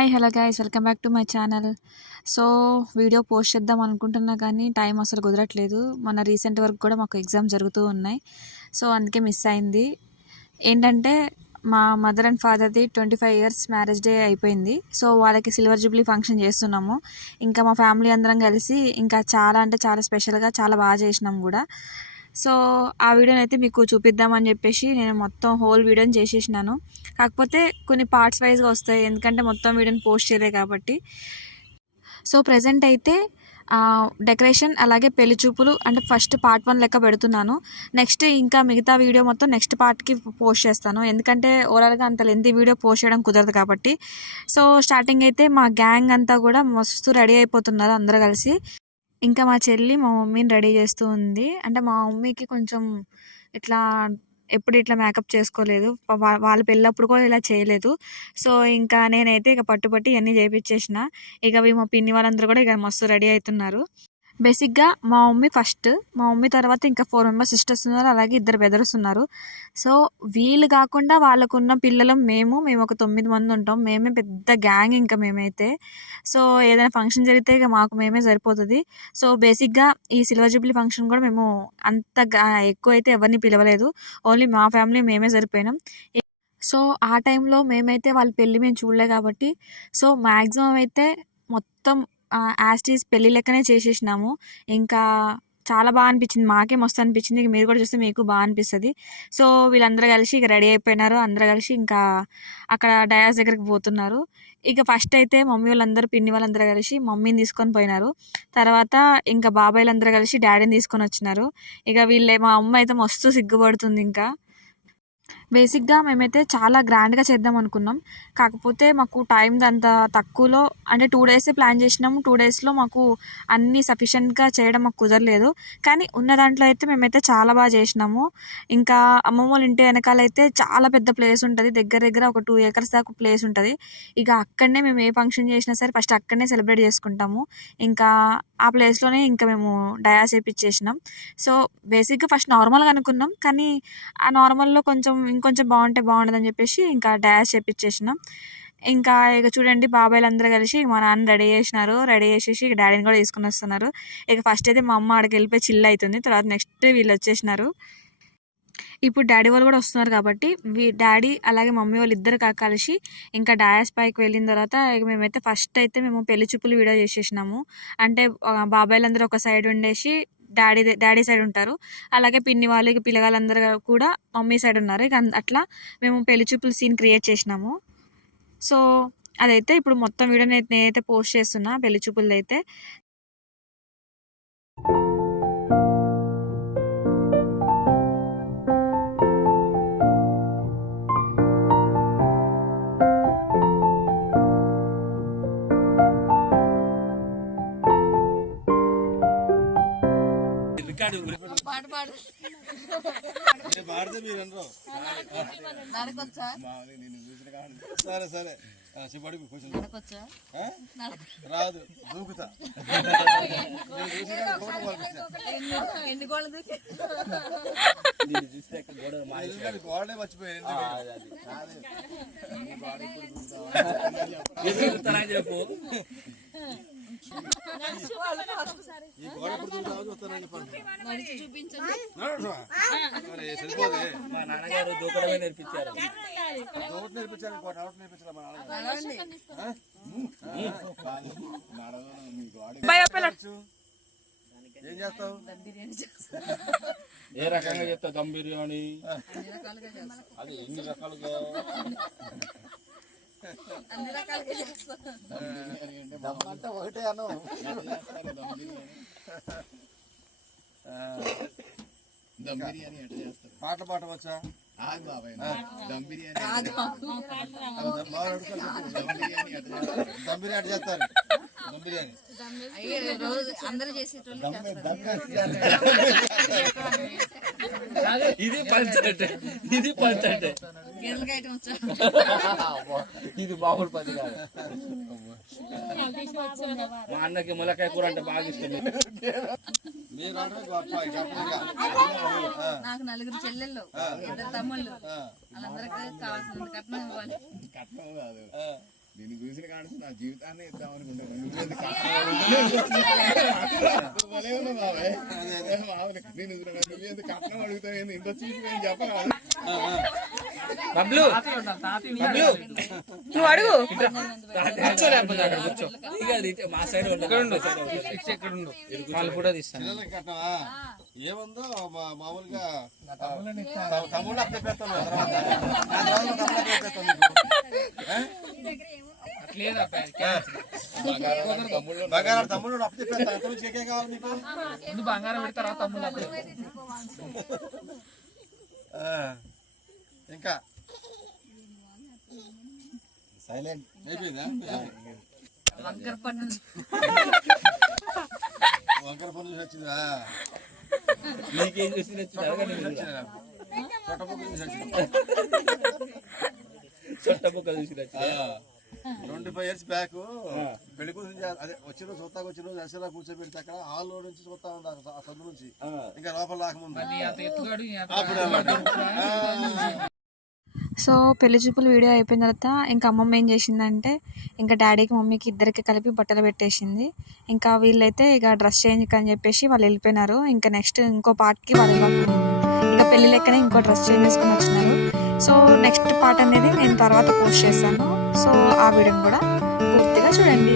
Hi hello guys welcome back to my channel. So video post చేద్దాం అనుకుంటున్నా కానీ time అసలు కుదరట్లేదు. మన రీసెంట్ వర్క్ కూడా మాకు ఎగ్జామ్ జరుగుతూ ఉన్నాయి. సో అందుకే మిస్ అయింది. ఏంటంటే మా మదర్ అండ్ ఫాదర్ది 25 ఇయర్స్ మ్యారేజ్ డే అయిపోయింది. సో వాళ్ళకి సిల్వర్ జూబ్లీ ఫంక్షన్ చేస్తున్నాము. ఇంకా మా ఫ్యామిలీ అందరం కలిసి ఇంకా చాలా అంటే చాలా స్పెషల్గా చాలా బాగా చేసినాం కూడా. సో ఆ వీడియోని అయితే మీకు చూపిద్దామని చెప్పేసి నేను మొత్తం హోల్ వీడియోని చేసేసినాను. కాకపోతే కొన్ని పార్ట్స్ వైజ్గా వస్తాయి, ఎందుకంటే మొత్తం వీడియోని పోస్ట్ చేయలేదు కాబట్టి. సో ప్రజెంట్ అయితే డెకరేషన్ అలాగే పెళ్లి చూపులు అంటే ఫస్ట్ పార్ట్ 1 లెక్క పెడుతున్నాను. నెక్స్ట్ ఇంకా మిగతా వీడియో మొత్తం నెక్స్ట్ పార్ట్కి పోస్ట్ చేస్తాను, ఎందుకంటే ఓవరాల్గా అంత లెంతీ వీడియో పోస్ట్ చేయడం కుదరదు కాబట్టి. సో స్టార్టింగ్ అయితే మా గ్యాంగ్ అంతా కూడా మస్తు రెడీ అయిపోతున్నారు అందరూ కలిసి. ఇంకా మా చెల్లి మా మమ్మీని రెడీ చేస్తూ ఉంది. అంటే మా మమ్మీకి కొంచెం ఇట్లా ఎప్పుడు ఇట్లా మేకప్ చేసుకోలేదు, వాళ్ళ పెళ్ళప్పుడు కూడా ఇలా చేయలేదు. సో ఇంకా నేనైతే ఇక పట్టుబట్టి ఇవన్నీ చేయించేసిన. ఇక మా పిన్ని వాళ్ళందరూ కూడా ఇక మస్తు రెడీ అవుతున్నారు. బేసిక్గా మా మమ్మీ ఫస్ట్, మా మమ్మీ తర్వాత ఇంకా 4 మెంబర్స్ సిస్టర్స్ ఉన్నారు, అలాగే 2 బ్రదర్స్ ఉన్నారు. సో వీళ్ళు కాకుండా వాళ్ళకున్న పిల్లలు మేము ఒక 9 మంది ఉంటాం. మేమే పెద్ద గ్యాంగ్ ఇంకా మేమైతే. సో ఏదైనా ఫంక్షన్ జరిగితే ఇక మాకు మేమే సరిపోతుంది. సో బేసిక్గా ఈ సిల్వర్ జూబ్లీ ఫంక్షన్ కూడా మేము అంత ఎక్కువ అయితే ఎవరిని పిలవలేదు, ఓన్లీ మా ఫ్యామిలీ మేమే సరిపోయినాం. సో ఆ టైంలో మేమైతే వాళ్ళ పెళ్ళి మేము చూడలే కాబట్టి సో మ్యాక్సిమం అయితే మొత్తం యాస్టీస్ పెళ్ళి లెక్కనే చేసేసినాము. ఇంకా చాలా బాగా అనిపించింది, మాకే మస్తు అనిపించింది. మీరు కూడా చూస్తే మీకు బాగా అనిపిస్తుంది. సో వీళ్ళందరూ కలిసి ఇక రెడీ అయిపోయినారు. అందరూ కలిసి ఇంకా అక్కడ డయాస్ దగ్గరికి పోతున్నారు. ఇక ఫస్ట్ అయితే మమ్మీ వాళ్ళందరూ పిన్ని వాళ్ళందరూ కలిసి మమ్మీని తీసుకొని పోయినారు. తర్వాత ఇంకా బాబాయ్లందరూ కలిసి డాడీని తీసుకొని వచ్చినారు. ఇక మా అమ్మ అయితే మస్తు సిగ్గుపడుతుంది. ఇంకా బేసిక్గా మేమైతే చాలా గ్రాండ్గా చేద్దాం అనుకున్నాం, కాకపోతే మాకు టైం అంత తక్కువలో అంటే 2 డేసే ప్లాన్ చేసినాము. 2 డేస్లో మాకు అన్నీ సఫిషియెంట్గా చేయడం మాకు కుదరలేదు. కానీ ఉన్న దాంట్లో అయితే మేమైతే చాలా బాగా చేసినాము. ఇంకా అమ్మమ్మ వాళ్ళ ఇంటి వెనకాలైతే చాలా పెద్ద ప్లేస్ ఉంటుంది, దగ్గర దగ్గర ఒక 2 acres దాకా ప్లేస్ ఉంటుంది. ఇక అక్కడనే మేము ఏ ఫంక్షన్ చేసినా సరే ఫస్ట్ అక్కడనే సెలబ్రేట్ చేసుకుంటాము. ఇంకా ఆ ప్లేస్లోనే ఇంకా మేము డయాస్ వేయించేసినాం. సో బేసిక్గా ఫస్ట్ నార్మల్గా అనుకున్నాం, కానీ ఆ నార్మల్లో ఇంకొంచెం బాగుంటే బాగుండదని చెప్పేసి ఇంకా డయాస్ చేపించేసినాం. ఇంకా ఇక చూడండి బాబాయ్లందరూ కలిసి మా నాన్న రెడీ చేసినారు. రెడీ చేసేసి ఇక డాడీని కూడా తీసుకుని వస్తున్నారు. ఇక ఫస్ట్ అయితే మా అమ్మ ఆడికి వెళ్ళిపోయి చిల్ అవుతుంది. తర్వాత నెక్స్ట్ వీళ్ళు వచ్చేసినారు. ఇప్పుడు డాడీ వాళ్ళు కూడా వస్తున్నారు కాబట్టి డాడీ అలాగే మమ్మీ వాళ్ళు ఇద్దరు కలిసి ఇంకా డయాస్ పైకి వెళ్ళిన తర్వాత ఇక మేమైతే ఫస్ట్ అయితే మేము పెళ్లి చూపులు వీడియో చేసేసినాము. అంటే బాబాయ్లందరూ ఒక సైడ్ ఉండేసి డాడీ సైడ్ ఉంటారు, అలాగే పిన్ని వాళ్ళు పిల్లగాళ్ళందరూ కూడా మమ్మీ సైడ్ ఉన్నారు. ఇక అట్లా మేము పెళ్లి చూపుల సీన్ క్రియేట్ చేసినాము. సో అదైతే ఇప్పుడు మొత్తం వీడియో నేనైతే పోస్ట్ చేస్తున్నా పెళ్లి చూపులది అయితే. సరే సరే చెప్పడుగు రాదు దూకుతా గోడే మర్చిపోయాను చెప్పు. ఈ గోడ చూస్తానని సరిపోదే. మా నాన్నగారు దూకడమే నేర్పించారు. డౌట్ నేర్పించారు, డౌట్ నేర్పించారు మా నాన్నగారు. ఏం చేస్తావు? ఏ రకంగా చెప్తావు? దమ్ బిర్యానీ అది ఎన్ని రకాలుగా అంటే ఒకటే అను. దమ్ బిర్యానీ ఎట్లా చేస్తారు? పాటలు పాడవచ్చా? బాబాయ్ దమ్ బిర్యానీ దమ్ బిర్యానీ చేస్తారు. దమ్ బిర్యానీ ఇది పంచంటే ఇది పంచంటే ఇది మామూలు పది కాదు. మా అన్నకి ములకాయ కూర అంటే బాగా ఇష్టం. నాకు 4 చెల్లెళ్ళు 2 తమ్ముళ్ళు, వాళ్ళందరికీ కావాల్సిన కట్నం ఇవ్వాలి. కట్నం కాదు, దీన్ని చూసిన కాడికి నా జీవితాన్ని ఇద్దాం అనుకుంటాను. నువ్వేంది కట్నం అడుగుతావు? భలే ఉన్నావు బాబాయ్. మామూలు నేను నువ్వేంది కట్నం అడుగుతావు? ఏంది ఇంత చూసి చెప్పరా? బబ్లు నువ్వు అడుగు. మా సైడ్ ఎక్కడ ఉండు వాళ్ళు కూడా తీస్తాను. పిల్లలకి కట్నమా ఏముందో మామూలుగా తమ్ముళ్ళు అప్పచెప్పేస్తాను బంగారం తమ్ముళ్ళు అప్పచెప్పేస్తాను. ఎంత నుంచి ఏకేం కావాలి మీకు? ముందు బంగారం పెడతారా తమ్ముళ్ళు? ఇంకా సైలెంట్ అయిపోయిందా? వంకర పన్ను చూసి వచ్చిందా? నీకేం చూసి నచ్చింది? చొట్టబుక్క చూసి నచ్చింది. 25 years బ్యాక్ పెళ్లి కూతురు అదే వచ్చిన రోజు చూస్తాకు వచ్చిన రోజు దర్శన కూర్చోబెడితే అక్కడ హాల్లో నుంచి చూస్తా ఉన్నారు ఆ సందు నుంచి ఇంకా లోపల రాకముందు. సో పెళ్లి చూపులు వీడియో అయిపోయిన తర్వాత ఇంకా అమ్మమ్మ ఏం చేసిందంటే ఇంకా డాడీకి మమ్మీకి ఇద్దరికి కలిపి బట్టలు పెట్టేసింది. ఇంకా వీళ్ళైతే ఇక డ్రెస్ చేంజ్ అని చెప్పేసి వాళ్ళు వెళ్ళిపోయినారు. ఇంకా నెక్స్ట్ ఇంకో పార్ట్కి వాళ్ళు ఇక పెళ్లి లెక్కనే ఇంకో డ్రెస్ చేంజ్ చేసుకుని వచ్చినారు. సో నెక్స్ట్ పార్ట్ అనేది నేను తర్వాత పోస్ట్ చేస్తాను. సో ఆ వీడియోని కూడా పూర్తిగా చూడండి.